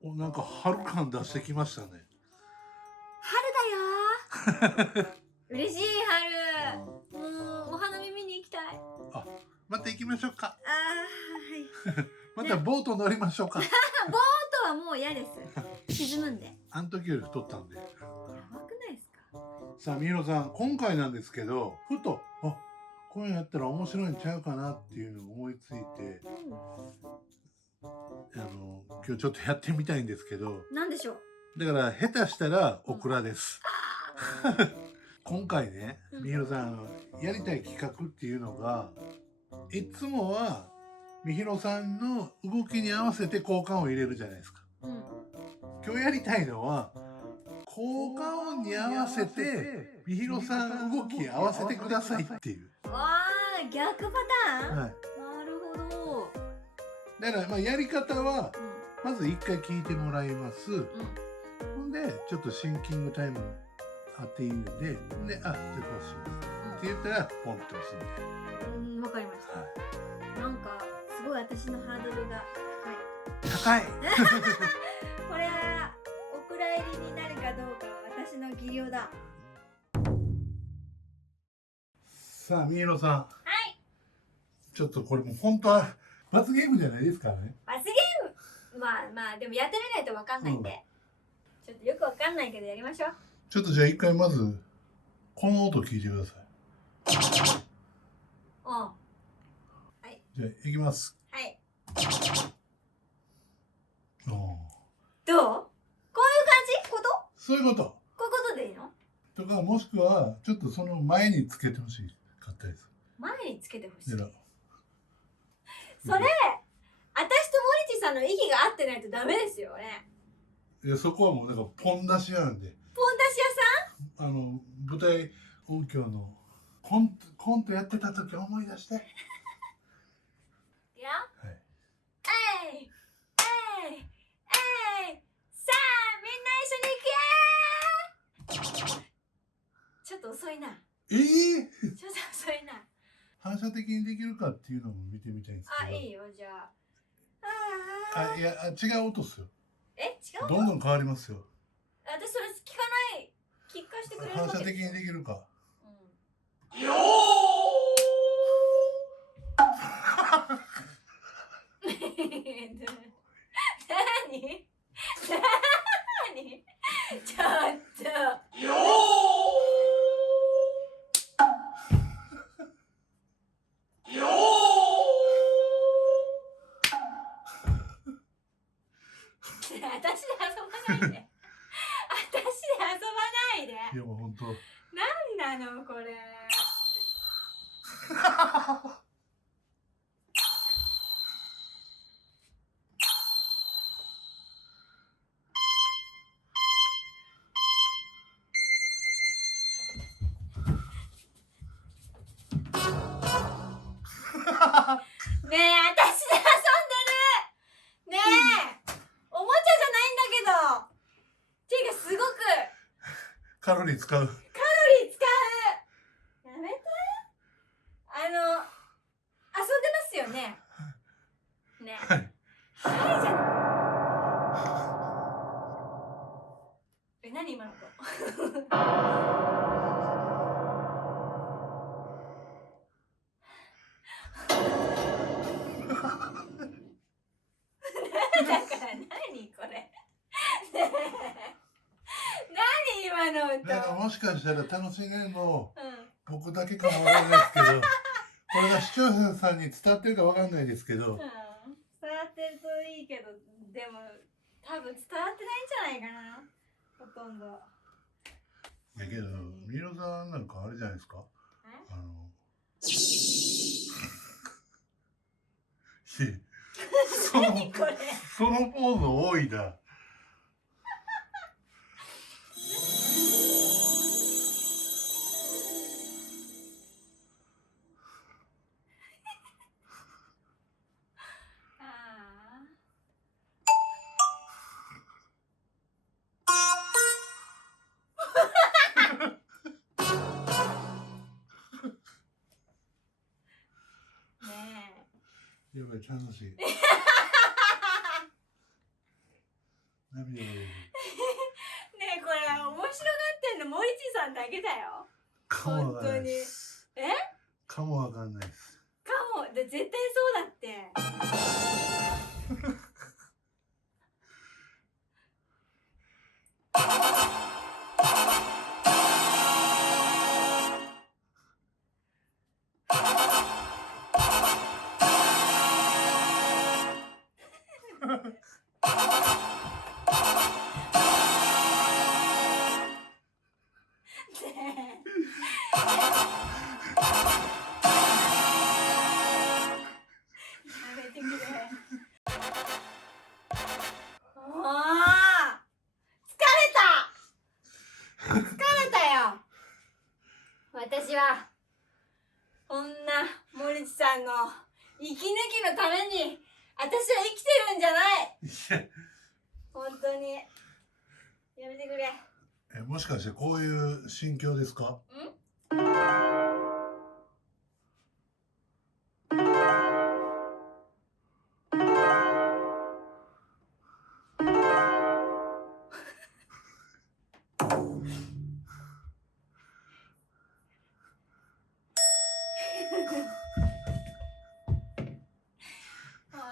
お、なんか春感出してきましたね。春だよ嬉しい春。もうお花見見に行きたい。あ、また行きましょうか。はい。またボート乗りましょうか。ボートはもう嫌です。沈むんで。あの時より太ったんで。やばくないですか。さあ、みひろさん、今回なんですけど、ふと、あ、こういうのやったら面白いんちゃうかなっていうのを思いついて、今日ちょっとやってみたいんですけど、なんでしょう。だから下手したらオクラです。今回ね、みひろさんやりたい企画っていうのが、いつもはみひろさんの動きに合わせて効果音を入れるじゃないですか。今日やりたいのは効果音に合わせてみひろさん動き合わせてくださいっていう。わー、逆パターン。はい、なるほど。だからまあやり方はまず一回聞いてもらいます。ほんでちょっとシンキングタイムあっていいんで、で、あ、じゃあこうしますって言ったらポンと押すんで。わかりました。はい、なんかすごい私のハードルが高い。これはお蔵入りになるかどうかは私の技量だ。さあ、みひろさん。はい。ちょっとこれもう本当は罰ゲームじゃないですからね。罰ゲーム。まあまあでもやってみないとわかんないんで、ちょっとよくわかんないけどやりましょう。ちょっとじゃあ一回まずこの音聞いてください。はい。じゃあいきます。はい。おー、どう？こういう感じ？こと？そういうこと。こういうことでいいの？とかもしくはちょっとその前につけてほしかったです。前につけてほしい。でらそれ、私と森地さんの息が合ってないとダメですよね。いや、そこはもうなんかポン出しなんで、ポン出し屋さん？舞台音響のコントやってた時思い出して。いや、はい。えいえいえい、さあみんな一緒に行け。ちょっと遅いな。ちょっと遅いな。反射的にできるかっていうのも見てみたいんですけど。あ、いいよじゃあ。いや、違う音っすよ。え、違う？どんどん変わりますよ。私それ聞かない。聞かしてくれる反わけ射的にできるか。よ何？ちょっと。私で遊ばないで。私で遊ばないで。いやもう本当。なんなのこれ。ねえ、私で遊んでる。ねえ、おもちゃじゃないんだけど。ていうかすごくカロリー使う。カロリー使う。やめて。遊んでますよね。ねえ。はい。はいじゃん。何今の子。だから何これ。何今の歌。だからもしかしたら楽しんでるの僕だけかもわかんないですけど、これが視聴者さんに伝わってるかわかんないですけど、伝わってるといいけど、でも多分伝わってないんじゃないかな、ほとんど。だけどみひろさんなんかあれじゃないですか、そのポーズ多いな。やばい、楽しい。涙が出る。ねえ、これ面白がってんの森地さんだけだよ。かもわかんないです。え？かもわかんないです。かも、絶対そうだって。私はこんな森地さんの息抜きのために私は生きてるんじゃない本当にやめてくれ。もしかしてこういう心境ですか？もう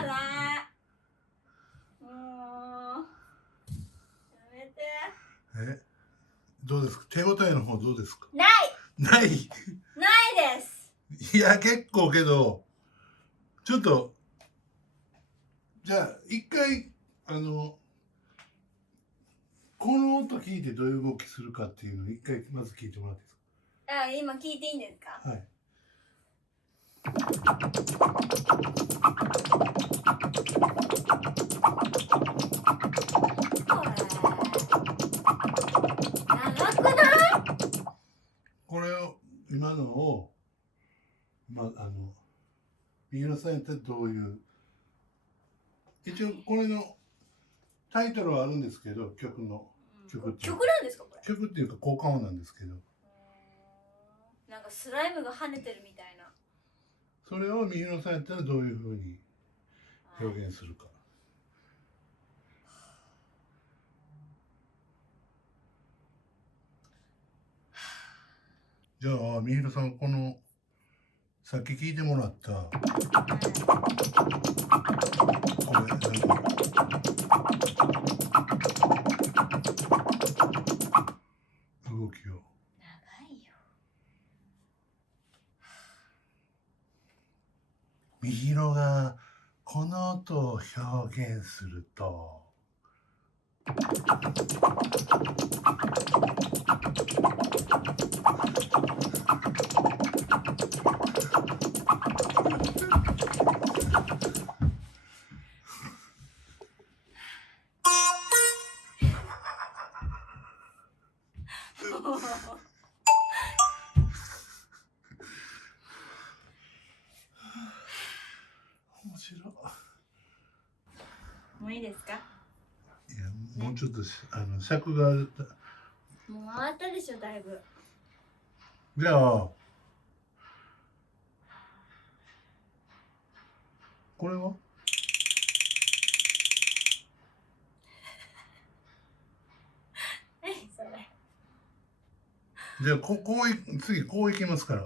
やだ。もうやめて。どうですか？手応えの方どうですか？ないないないです。いや、結構けど、ちょっと、じゃあ、一回、この音聞いてどういう動きするかっていうのを一回まず聞いてもらっていいですあ、今聞いていいんですか？か？はい。長くない？これを、今のを、三浦さんやったらどういう、一応これのタイトルはあるんですけど、曲なんですかこれ？曲っていうか効果音なんですけど、なんかスライムが跳ねてるみたいな。それを三浦さんやったらどういうふうに表現するか。じゃあ三浦さん、このさっき聞いてもらったこれなんか動きを。長いよ。みひろがこの音を表現すると。面白い。もういいですか？いや、もうちょっと尺がある。もう回ったでしょだいぶ。じゃあこれは何それ？じゃあ次こういきますから。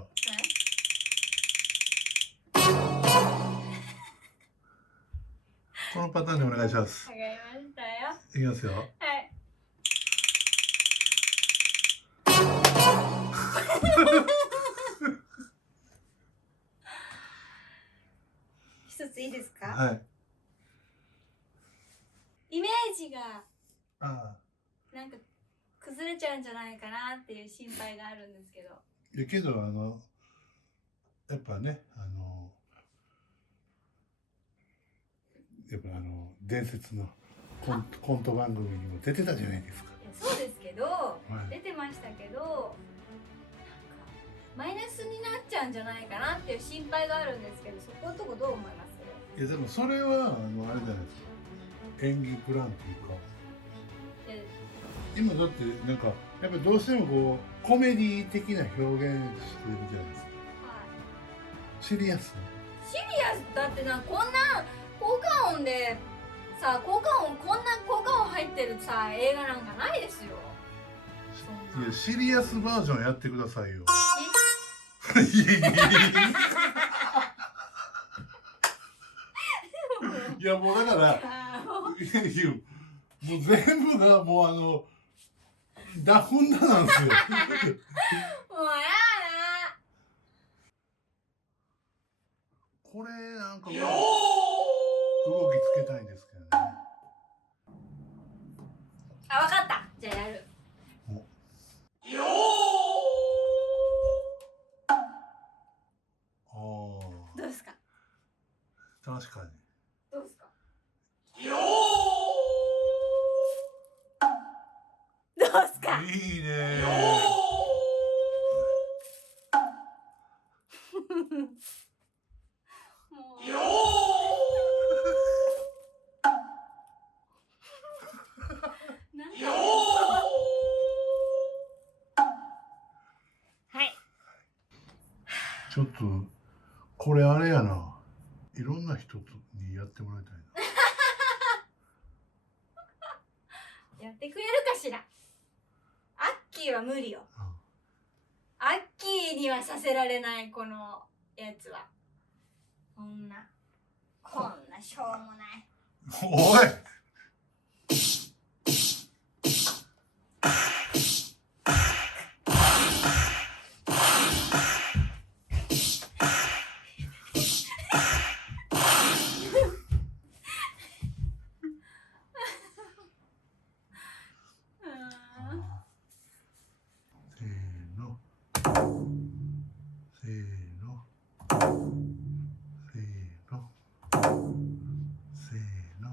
このパターンでお願いします。わかりましたよ。いきますよ。はい。一ついいですか？はい。イメージがあなんか崩れちゃうんじゃないかなっていう心配があるんですけど。いやけどやっぱねやっぱ伝説のコント番組にも出てたじゃないですか。いやそうですけど、はい出てましたけど、なんかマイナスになっちゃうんじゃないかなっていう心配があるんですけど、そこのとこどう思います？いやでもそれはあれじゃないですか。演技プランっていうか。今だってなんかやっぱどうしてもこうコメディ的な表現してるじゃないですか。はい。シリアスな。シリアスだってな、こんな効果音でさ、こんな効果音入ってるさ映画なんかないですよ。そんなシリアスバージョンやってくださいよ。いやもうだからもう全部がもうダフンダなんですよ。もうやだ。これなんか動きつけたいんですけどね。あ、わかった。じゃあやる。どうですか。確かに。どうですか。どうですか。いいね。もうなんかはい。ちょっとこれあれやな。いろんな人にやってもらいたいな。やってくれるかしら。アッキーは無理よ。うんアッキーにはさせられないこのやつは。こんなしょうもない。おい。せーの。せーの。せーの。せーの。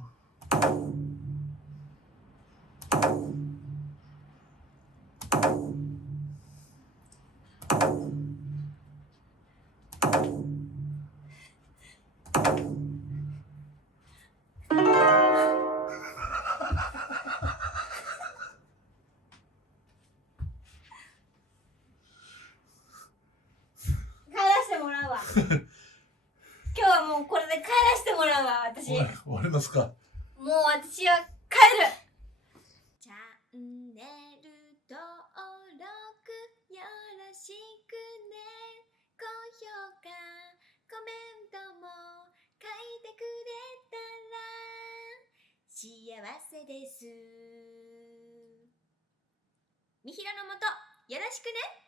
帰らせてもらうわ。今日はもうこれで帰らせてもらうわ。私もう終わりますか。私は帰る。チャンネル登録よろしくね。高評価コメントも書いてくれたら幸せです。みひろのもとよろしくね。